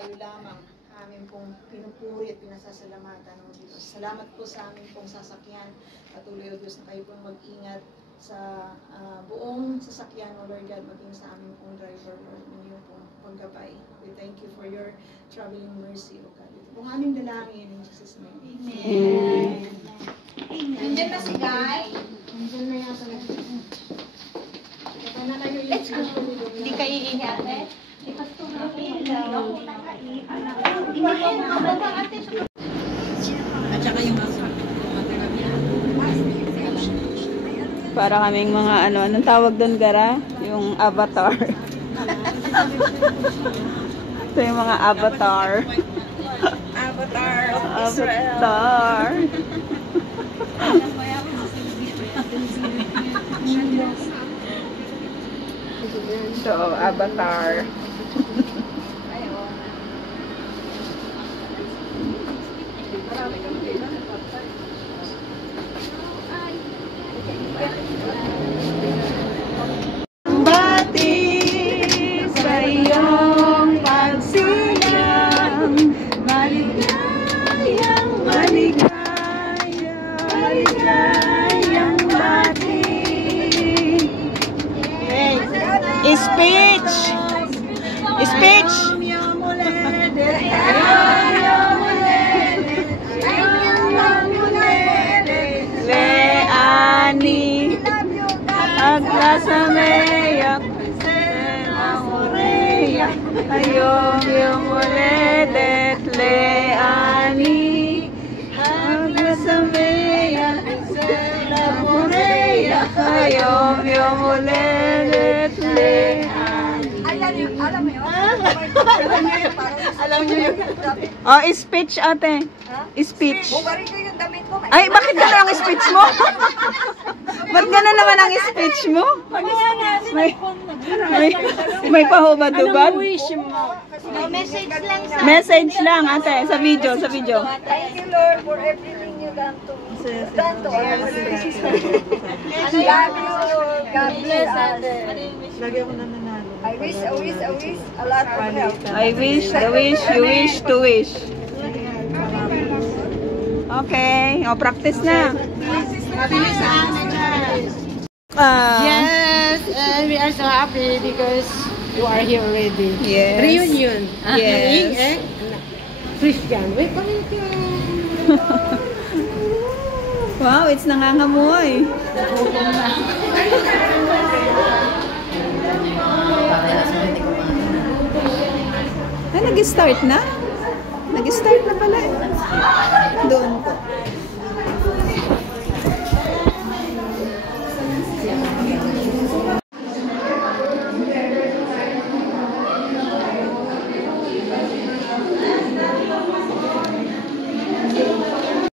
kayo lamang amin pong pinupuri at pinasasalamatan, O Diyos. Salamat po sa amin pong sasakyan. Patuloy, O Diyos, na kayo pong mag-ingat sa buong sasakyan, O Lord God, maging sa amin pong driver, Lord, ninyo pong paggabay. We thank you for your traveling mercy, O God. Ito pong aming dalangin in Jesus' name. Amen. Amen. Nandiyan na si Guy. Nandiyan na yata. Baka na kayo let's go. Hindi kayo iihi, para kaming mga anong tawag doon, Gara? Yung avatar. Ito yung mga avatar. Avatar of Israel. Avatar. So, avatar. Bati sa iyong pagsilang, maligayang, maligayang bati. Speech! Speech! Leani Aglasameyak Semahureya Ayom Yomuledet Leani Aglasameyak Semahureya Ayom Yomuledet Leani. Alam mo yun? Alam niyo yun? Oh, speech ate. Speech. Ay, bakit gano'n ang speech mo? Ba't gano'n naman ang speech mo? May pahubad-ubad? Message lang sa message lang ate, sa video, sa video. Thank you, Lord, for everything you done to us. God bless us. Lagi ako nananalo. I wish a lot of help. I wish, the wish, you wish to wish. Okay, o practice na. Yes, and we are so happy because you are here already. Yes. Reunion. Yes. Christian, welcome to. Wow, it's nangangamoy. Ay, nag-start na? Nag-start na pala. Doon.